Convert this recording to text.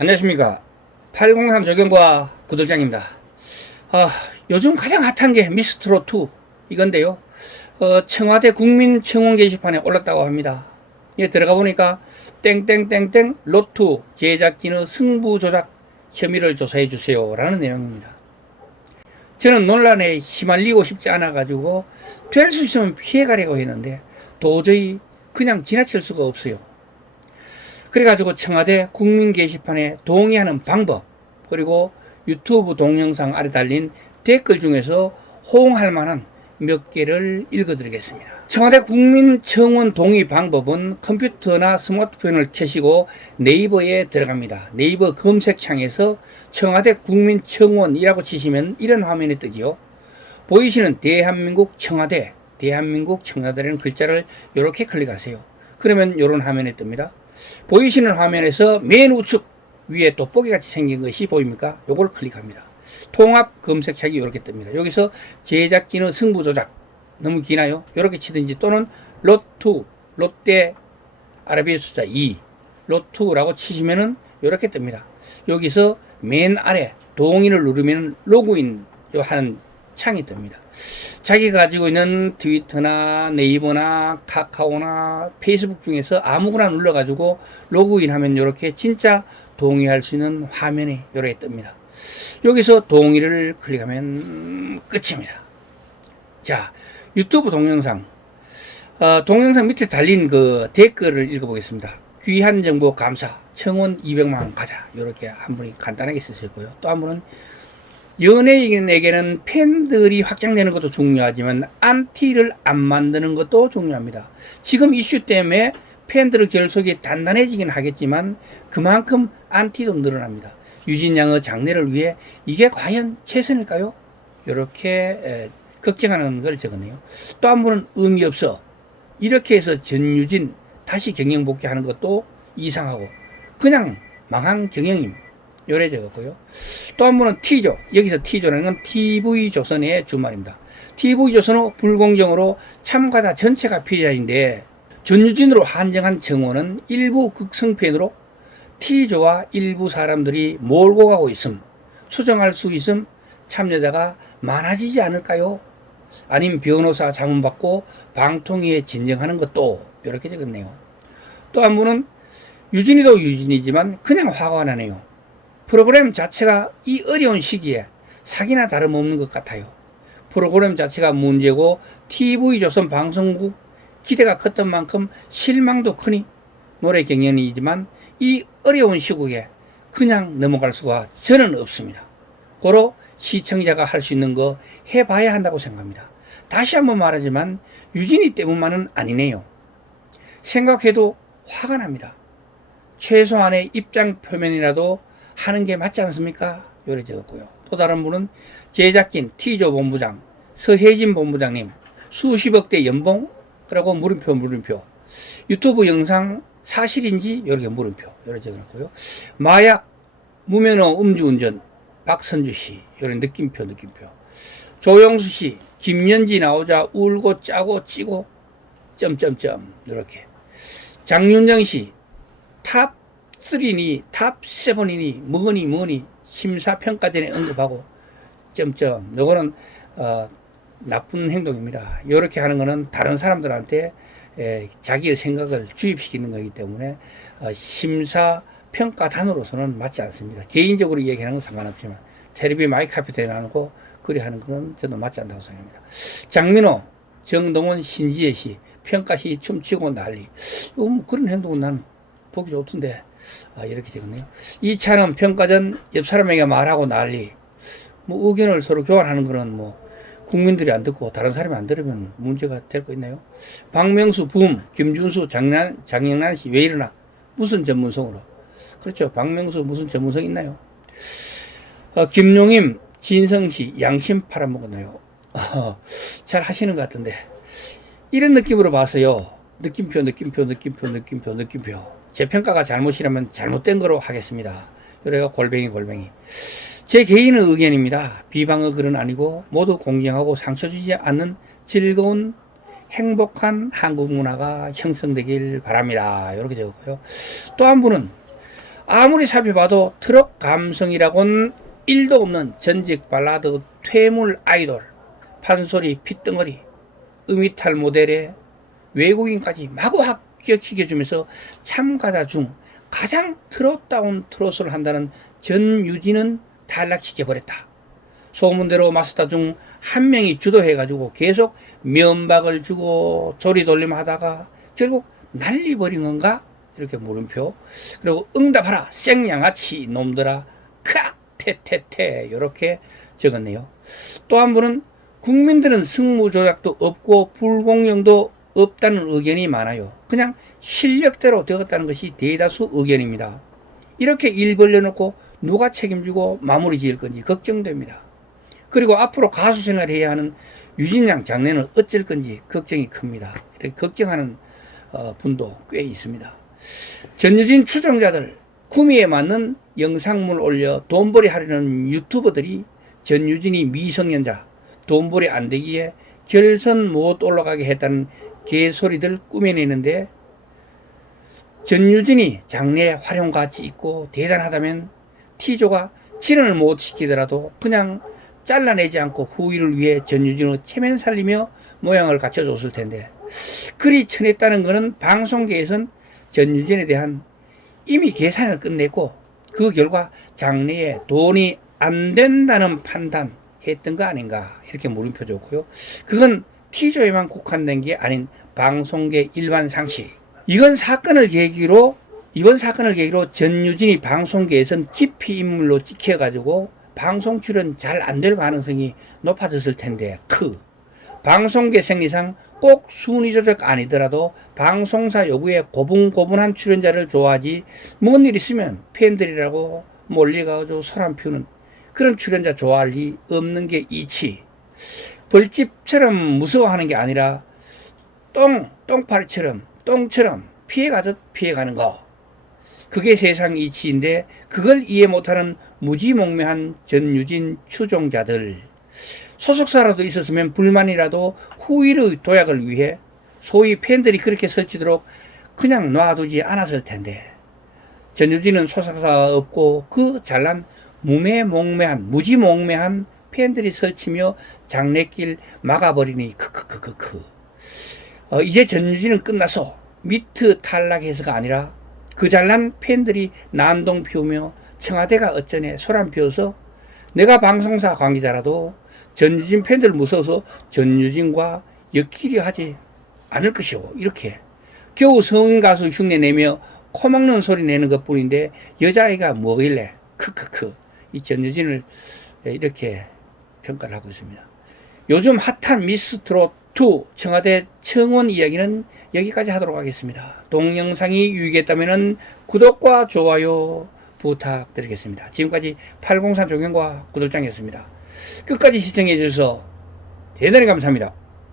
안녕하십니까. 803 조경과 구들장입니다. 아, 요즘 가장 핫한 게 미스트롯2 이건데요. 어, 청와대 국민청원 게시판에 올랐다고 합니다. 예, 들어가 보니까 땡땡땡땡 로투 제작진의 승부 조작 혐의를 조사해 주세요. 라는 내용입니다. 저는 논란에 휘말리고 싶지 않아 가지고 될 수 있으면 피해 가려고 했는데 도저히 그냥 지나칠 수가 없어요. 그래가지고 청와대 국민 게시판에 동의하는 방법 그리고 유튜브 동영상 아래 달린 댓글 중에서 호응할 만한 몇 개를 읽어드리겠습니다. 청와대 국민청원 동의 방법은 컴퓨터나 스마트폰을 켜시고 네이버에 들어갑니다. 네이버 검색창에서 청와대 국민청원이라고 치시면 이런 화면이 뜨지요. 보이시는 대한민국 청와대, 대한민국 청와대라는 글자를 이렇게 클릭하세요. 그러면 이런 화면이 뜹니다. 보이시는 화면에서 맨 우측 위에 돋보기 같이 생긴 것이 보입니까? 요걸 클릭합니다. 통합 검색창이 이렇게 뜹니다. 여기서 제작진의 승부 조작 너무 기나요? 이렇게 치든지 또는 로투 롯데 아라비아 숫자 2 로투라고 치시면은 이렇게 뜹니다. 여기서 맨 아래 동의를 누르면 로그인 하는 창이 뜹니다. 자기가 가지고 있는 트위터나 네이버나 카카오나 페이스북 중에서 아무거나 눌러가지고 로그인 하면 이렇게 진짜 동의할 수 있는 화면이 이렇게 뜹니다. 여기서 동의를 클릭하면 끝입니다. 자, 유튜브 동영상. 어, 동영상 밑에 달린 그 댓글을 읽어보겠습니다. 귀한 정보 감사. 청원 200만 가자. 이렇게 한 분이 간단하게 쓰셨고요. 또 한 분은 연예인에게는 팬들이 확장되는 것도 중요하지만 안티를 안 만드는 것도 중요합니다. 지금 이슈 때문에 팬들의 결속이 단단해지긴 하겠지만 그만큼 안티도 늘어납니다. 유진 양의 장래를 위해 이게 과연 최선일까요? 이렇게 걱정하는 걸 적었네요. 또 한 분은 의미 없어. 이렇게 해서 전유진 다시 경영 복귀하는 것도 이상하고 그냥 망한 경영임. 요래 적었고요. 또한 분은 T조. 여기서 T조라는 건 TV조선의 주말입니다. TV조선은 불공정으로 참가자 전체가 피해자인데 전유진으로 한정한 정원은 일부 극성팬으로 T조와 일부 사람들이 몰고 가고 있음. 수정할 수 있음 참여자가 많아지지 않을까요? 아님 변호사 자문받고 방통위에 진정하는 것도 이렇게 적었네요. 또 한 분은 유진이도 유진이지만 그냥 화가 나네요. 프로그램 자체가 이 어려운 시기에 사기나 다름없는 것 같아요. 프로그램 자체가 문제고 TV조선 방송국 기대가 컸던 만큼 실망도 크니 노래 경연이지만 이 어려운 시국에 그냥 넘어갈 수가 저는 없습니다. 고로 시청자가 할 수 있는 거 해봐야 한다고 생각합니다. 다시 한번 말하지만 유진이 때문만은 아니네요. 생각해도 화가 납니다. 최소한의 입장 표명이라도 하는 게 맞지 않습니까? 요래 적었고요. 또 다른 분은 제작진 T조 본부장 서혜진 본부장님 수십억대 연봉이라고 물음표 물음표. 유튜브 영상 사실인지? 이렇게 물음표. 요래 적어놨고요. 마약 무면허 음주운전 박선주 씨. 이런 느낌표 느낌표. 조영수 씨 김연지 나오자 울고 짜고 찌고 점점점 이렇게. 장윤정 씨 탑 3니 탑 7이니 뭐니 뭐니 심사평가 전에 언급하고 점점 요거는 어, 나쁜 행동입니다. 이렇게 하는 거는 다른 사람들한테 에, 자기의 생각을 주입시키는 거기 때문에 어, 심사 평가단으로서는 맞지 않습니다. 개인적으로 얘기하는 건 상관없지만 텔레비 마이크 앞에 대나누고 그리 하는 거는 저도 맞지 않다고 생각합니다. 장민호, 정동원, 신지혜 씨 평가 시 춤추고 난리. 뭐 그런 행동은 난 보기 좋던데 아, 이렇게 적었네요. 이 차는 평가 전 옆 사람에게 말하고 난리. 뭐 의견을 서로 교환하는 거는 뭐 국민들이 안 듣고 다른 사람이 안 들으면 문제가 될 거 있나요? 박명수 붐, 김준수, 장난, 장영란 씨 왜 이러나? 무슨 전문성으로? 그렇죠. 박명수 무슨 전문성 있나요? 어, 김용임, 진성 씨 양심 팔아먹었나요? 어, 잘 하시는 것 같은데 이런 느낌으로 봐서요. 느낌표, 느낌표, 느낌표, 느낌표, 느낌표. 제 평가가 잘못이라면 잘못된 거로 하겠습니다. 그래가 골뱅이 골뱅이. 제 개인의 의견입니다. 비방의 글은 아니고 모두 공정하고 상처 주지 않는 즐거운 행복한 한국 문화가 형성되길 바랍니다. 이렇게 적었고요. 또 한 분은 아무리 살펴봐도 트럭 감성이라고는 1도 없는 전직 발라드 퇴물 아이돌 판소리 핏덩어리 음이탈 모델에 외국인까지 마구 합격시켜 주면서 참가자 중 가장 트롯다운 트롯을 한다는 전유진은 탈락시켜 버렸다. 소문대로 마스터 중 한 명이 주도해 가지고 계속 면박을 주고 조리 돌림 하다가 결국 날리 버린 건가? 이렇게 물음표. 그리고 응답하라 생양아치 놈들아 크악 테테테 이렇게 적었네요. 또 한 분은 국민들은 승무 조작도 없고 불공정도 없다는 의견이 많아요. 그냥 실력대로 되었다는 것이 대다수 의견입니다. 이렇게 일 벌려놓고 누가 책임지고 마무리 지을 건지 걱정됩니다. 그리고 앞으로 가수 생활을 해야 하는 유진양 장래는 어쩔 건지 걱정이 큽니다. 이렇게 걱정하는 어, 분도 꽤 있습니다. 전유진 추종자들 구미에 맞는 영상물 올려 돈벌이 하려는 유튜버들이 전유진이 미성년자 돈벌이 안 되기에 결선 못 올라가게 했다는 개소리들 꾸며내는데 전유진이 장래에 활용 가치 있고 대단하다면 T조가 실현을 못 시키더라도 그냥 잘라내지 않고 후위를 위해 전유진의 체면 살리며 모양을 갖춰줬을 텐데 그리 천했다는 것은 방송계에선 전유진에 대한 이미 계산을 끝냈고 그 결과 장래에 돈이 안 된다는 판단 했던 거 아닌가 이렇게 물음표 줬고요. 그건 T조에만 국한된 게 아닌 방송계 일반 상식. 이건 사건을 계기로 이번 사건을 계기로 전유진이 방송계에선 깊이 인물로 찍혀가지고 방송 출연 잘 안 될 가능성이 높아졌을 텐데 크 방송계 생리상 꼭 순위 조작 아니더라도 방송사 요구에 고분고분한 출연자를 좋아하지 뭔 일 있으면 팬들이라고 몰려가지고 소란 피우는 그런 출연자 좋아할 리 없는 게 이치 벌집처럼 무서워하는 게 아니라 똥 똥파리처럼 똥처럼 피해가듯 피해가는 거. 그게 세상 이치인데 그걸 이해 못하는 무지몽매한 전유진 추종자들. 소속사라도 있었으면 불만이라도 후위의 도약을 위해 소위 팬들이 그렇게 설치도록 그냥 놔두지 않았을 텐데. 전유진은 소속사가 없고 그 잘난 무매몽매한 무지몽매한 팬들이 설치며 장례길 막아버리니 크크크크크. 어, 이제 전유진은 끝나서 미트 탈락해서가 아니라 그 잘난 팬들이 난동 피우며 청와대가 어쩌네 소란 피워서 내가 방송사 관계자라도 전유진 팬들 무서워서 전유진과 엮기려 하지 않을 것이오. 이렇게 겨우 성인 가수 흉내 내며 코 막는 소리 내는 것 뿐인데 여자아이가 뭐길래 크크크. 이 전유진을 이렇게 평가를 하고 있습니다. 요즘 핫한 미스트롯 2 청와대 청원 이야기는 여기까지 하도록 하겠습니다. 동영상이 유익했다면 구독과 좋아요 부탁드리겠습니다. 지금까지 803 조경과 구독장이었습니다. 끝까지 시청해 주셔서 대단히 감사합니다.